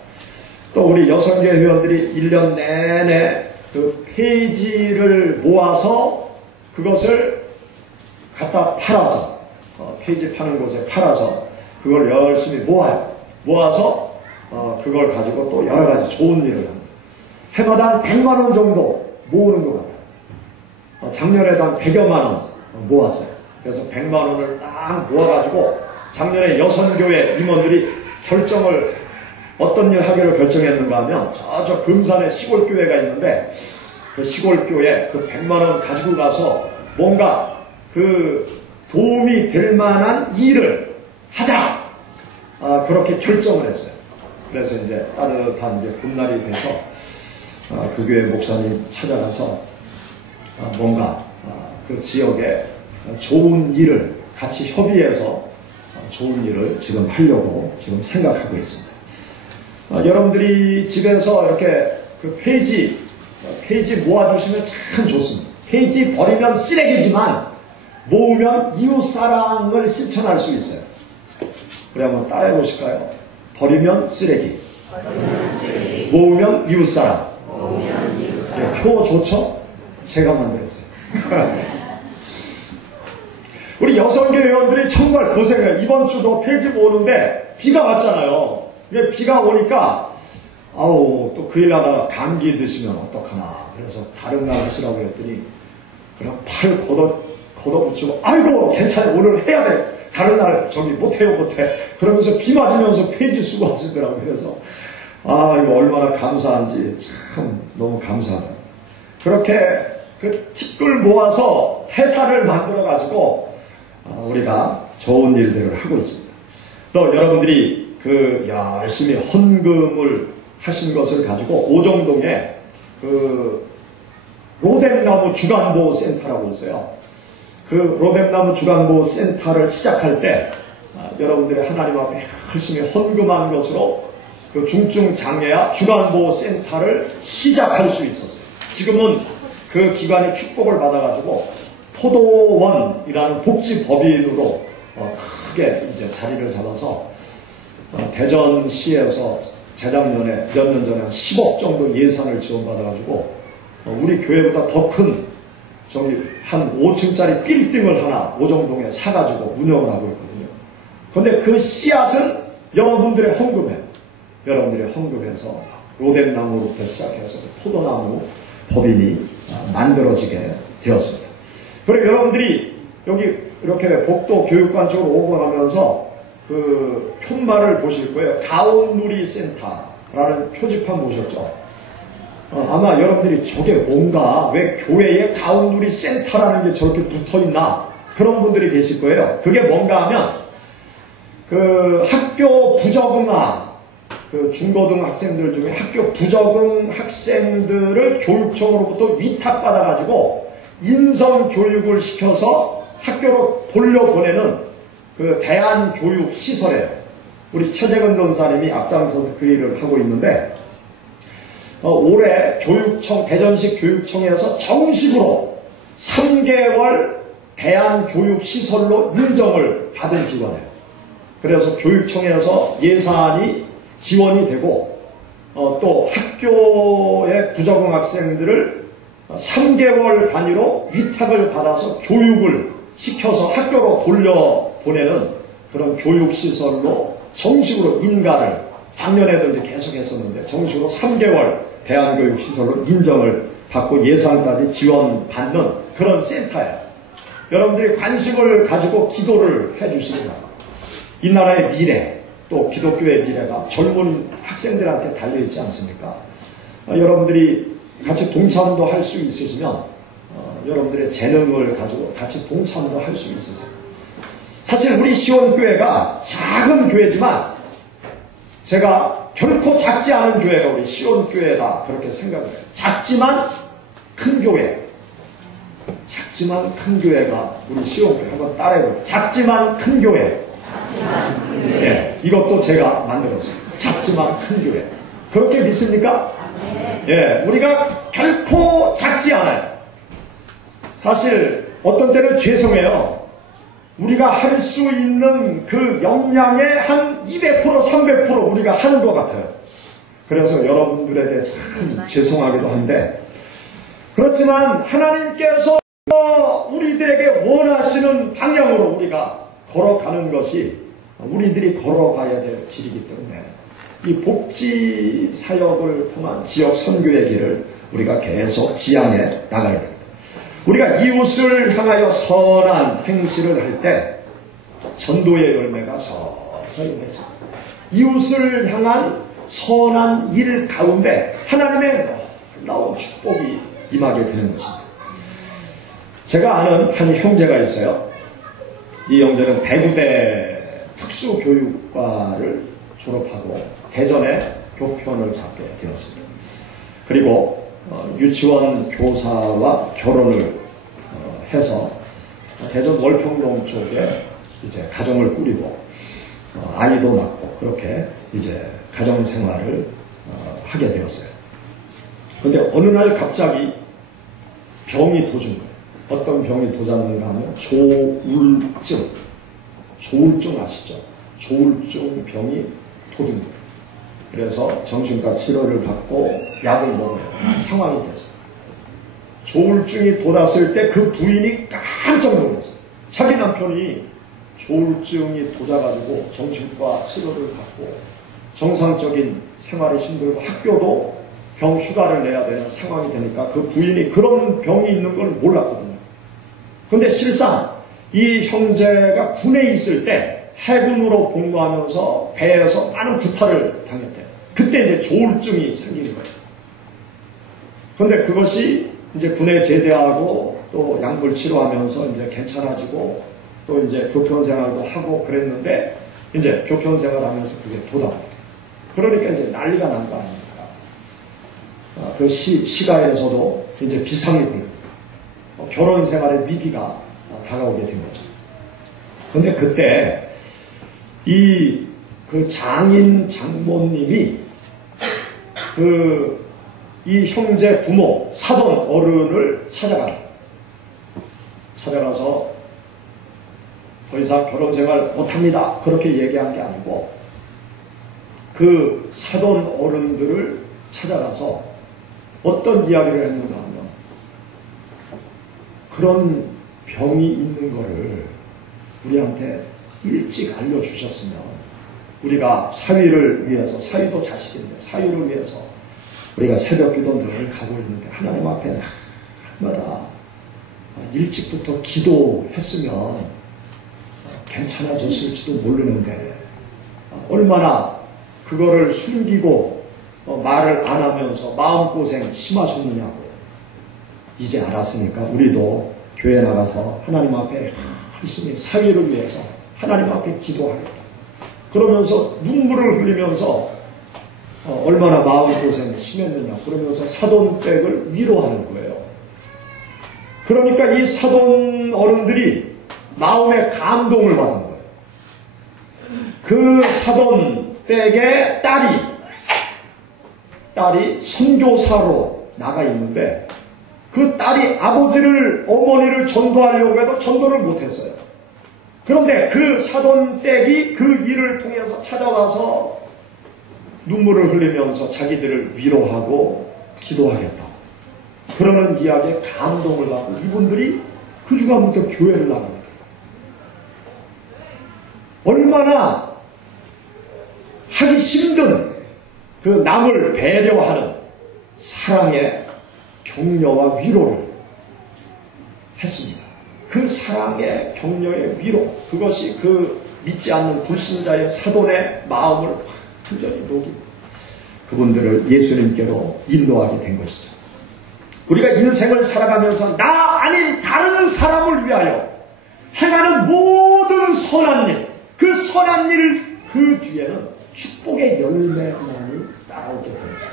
또 우리 여성교회 회원들이 1년 내내 그 페이지를 모아서 그것을 갖다 팔아서, 페이지 파는 곳에 팔아서 그걸 열심히 모아요. 모아서 그걸 가지고 또 여러 가지 좋은 일을 합니다. 해마다 한 100만 원 정도 모으는 것 같아요. 작년에도 한 100여만 원 모았어요. 그래서 100만 원을 딱 모아가지고 작년에 여성교회 임원들이 결정을 어떤 일 하기로 결정했는가 하면 저쪽 금산에 시골교회가 있는데 그 시골교회 그 100만 원 가지고 가서 뭔가 그 도움이 될 만한 일을 하자. 그렇게 결정을 했어요. 그래서 이제 따뜻한 이제 봄날이 돼서 그 교회 목사님 찾아가서 뭔가 그 지역에 좋은 일을 같이 협의해서 좋은 일을 지금 하려고 지금 생각하고 있습니다. 여러분들이 집에서 이렇게 그 페이지 모아주시면 참 좋습니다. 페이지 버리면 쓰레기지만 모으면 이웃사랑을 실천할 수 있어요. 우리 한번 따라해 보실까요? 버리면 쓰레기, 모으면 이웃사랑. 네, 표 좋죠? 제가 만들었어요. 우리 여성교회 회원들이 정말 고생해요. 이번 주도 페이지 모으는데 비가 왔잖아요. 비가 오니까 또 그 일 하다가 감기 드시면 어떡하나. 그래서 다른 날 하시라고 했더니 그냥 팔 걷어붙이고 아이고 괜찮아요. 오늘 해야 돼. 다른 날 저기 못해요. 그러면서 비 맞으면서 페이지 쓰고 하시더라고요. 그래서 이거 얼마나 감사한지 참 너무 감사하다. 그렇게 그 팁을 모아서 회사를 만들어 가지고 우리가 좋은 일들을 하고 있습니다. 또 여러분들이 그 열심히 헌금을 하신 것을 가지고 오정동에 그 로뎀나무 주간보호센터라고 있어요. 그 로뎀나무 주간보호센터를 시작할 때 여러분들이 하나님 앞에 열심히 헌금한 것으로 그 중증장애아 주간보호센터를 시작할 수 있었어요. 지금은 그 기관이 축복을 받아가지고 포도원이라는 복지법인으로 크게 이제 자리를 잡아서 대전시에서 재작년에 몇 년 전에 10억 정도 예산을 지원받아가지고 우리 교회보다 더 큰 저기 한 5층짜리 빌딩을 하나 오정동에 사가지고 운영을 하고 있거든요. 그런데 그 씨앗은 여러분들의 헌금에 여러분들이 헌금해서 로뎀나무부터 시작해서 포도나무 법인이 만들어지게 되었습니다. 그리고 여러분들이 여기 이렇게 복도 교육관 쪽으로 오고 가면서 그 푯말을 보실 거예요. 가온누리 센터라는 표지판 보셨죠? 아마 여러분들이 저게 뭔가 왜 교회에 가온누리 센터라는 게 저렇게 붙어있나 그런 분들이 계실 거예요. 그게 뭔가 하면 그 학교 부적응아 그 중고등 학생들 중에 학교 부적응 학생들을 교육청으로부터 위탁받아가지고 인성교육을 시켜서 학교로 돌려보내는 그 대안교육시설에 우리 최재근 전사님이 앞장서서 그 일을 하고 있는데 올해 교육청 대전시 교육청에서 정식으로 3개월 대안교육시설로 인정을 받은 기관이에요. 그래서 교육청에서 예산이 지원이 되고 또 학교의 부적응 학생들을 3개월 단위로 위탁을 받아서 교육을 시켜서 학교로 돌려보내는 그런 교육시설로 정식으로 인가를 작년에도 이제 계속 했었는데 정식으로 3개월 대안교육시설로 인정을 받고 예산까지 지원받는 그런 센터예요. 여러분들이 관심을 가지고 기도를 해주시기 바랍니다. 이 나라의 미래 또 기독교의 미래가 젊은 학생들한테 달려있지 않습니까? 여러분들이 같이 동참도 할 수 있으시면 여러분들의 재능을 가지고 같이 동참도 할 수 있으세요. 사실 우리 시온교회가 작은 교회지만 제가 결코 작지 않은 교회가 우리 시온교회다 그렇게 생각을 해요. 작지만 큰 교회. 작지만 큰 교회가 우리 시온교회. 한번 따라해볼게요. 작지만 큰 교회. 예, 이것도 제가 만들었어요. 작지만 큰 교회. 그렇게 믿습니까? 예, 우리가 결코 작지 않아요. 사실 어떤 때는 죄송해요. 우리가 할 수 있는 그 역량의 한 200%, 300% 우리가 하는 것 같아요. 그래서 여러분들에게 참 죄송하기도 한데, 그렇지만 하나님께서 우리들에게 원하시는 방향으로 우리가 걸어가는 것이 우리들이 걸어가야 될 길이기 때문에 이 복지 사역을 통한 지역 선교의 길을 우리가 계속 지향해 나가야 됩니다. 우리가 이웃을 향하여 선한 행실을 할 때 전도의 열매가 서서히 맺혀 이웃을 향한 선한 일 가운데 하나님의 놀라운 축복이 임하게 되는 것입니다. 제가 아는 한 형제가 있어요. 이 형제는 대구대 특수교육과를 졸업하고 대전에 교편을 잡게 되었습니다. 그리고 유치원 교사와 결혼을 해서 대전 월평동 쪽에 이제 가정을 꾸리고 아이도 낳고 그렇게 이제 가정 생활을 하게 되었어요. 그런데 어느 날 갑자기 병이 도준 거예요. 어떤 병이 도졌는가 하면 조울증. 조울증 아시죠? 조울증 병이 도든 거예요. 그래서 정신과 치료를 받고 약을 먹어야 하는 상황이 됐어요. 조울증이 돋았을 때 그 부인이 깜짝 놀랐어요. 자기 남편이 조울증이 돋아가지고 정신과 치료를 받고 정상적인 생활이 힘들고 학교도 병 휴가를 내야 되는 상황이 되니까 그 부인이 그런 병이 있는 걸 몰랐거든요. 그런데 실상 이 형제가 군에 있을 때 해군으로 복무하면서 배에서 많은 구타를 당했대요. 그때 이제 조울증이 생긴 거예요. 그런데 그것이 이제 군에 제대하고 또 약물 치료하면서 이제 괜찮아지고 또 이제 교편 생활도 하고 그랬는데 이제 교편 생활하면서 그게 돋아버려요. 그러니까 이제 난리가 난 거 아닙니까? 그 시가에서도 이제 비상이 불고 결혼 생활의 위기가 다가오게 된 거죠. 그런데 그때 그 장인 장모님이 이 형제 부모 사돈 어른을 찾아가서 더 이상 결혼 생활 못합니다 그렇게 얘기한 게 아니고 그 사돈 어른들을 찾아가서 어떤 이야기를 했는가 하면 그런 병이 있는 거를 우리한테 일찍 알려주셨으면 우리가 사위를 위해서, 사위도 자식인데 사위를 위해서 우리가 새벽기도 늘 가고 있는데 하나님 앞에 날마다 일찍부터 기도했으면 괜찮아졌을지도 모르는데 얼마나 그거를 숨기고 말을 안 하면서 마음고생 심하셨느냐고요. 이제 알았으니까 우리도 교회 나가서 하나님 앞에 열심히 사위를 위해서 하나님 앞에 기도하겠다. 그러면서 눈물을 흘리면서 얼마나 마음고생이 심했느냐 그러면서 사돈댁을 위로하는 거예요. 그러니까 이 사돈 어른들이 마음의 감동을 받은 거예요. 그 사돈댁의 딸이 선교사로 나가 있는데 그 딸이 어머니를 전도하려고 해도 전도를 못했어요. 그런데 그 사돈댁이 그 일을 통해서 찾아와서 눈물을 흘리면서 자기들을 위로하고 기도하겠다. 그러는 이야기에 감동을 받고 이분들이 그 주간부터 교회를 나갑니다. 얼마나 하기 힘든 그 남을 배려하는 사랑의 격려와 위로를 했습니다. 그 사랑의 격려의 위로, 그것이 그 믿지 않는 불신자의 사돈의 마음을 완전히 녹이고 그분들을 예수님께로 인도하게 된 것이죠. 우리가 인생을 살아가면서 나 아닌 다른 사람을 위하여 행하는 모든 선한 일, 그 선한 일 그 뒤에는 축복의 열매만이 따라오게 됩니다.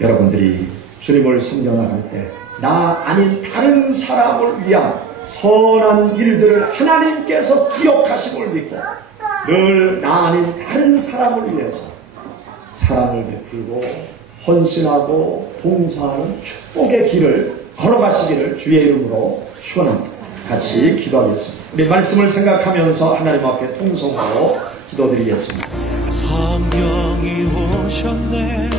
여러분들이 주님을 섬겨나갈 때 나 아닌 다른 사람을 위한 선한 일들을 하나님께서 기억하심을 믿고 늘 나 아닌 다른 사람을 위해서 사랑을 베풀고 헌신하고 봉사하는 축복의 길을 걸어가시기를 주의 이름으로 축원합니다. 같이 기도하겠습니다. 우리 말씀을 생각하면서 하나님 앞에 통성으로 기도드리겠습니다. 성령이 오셨네.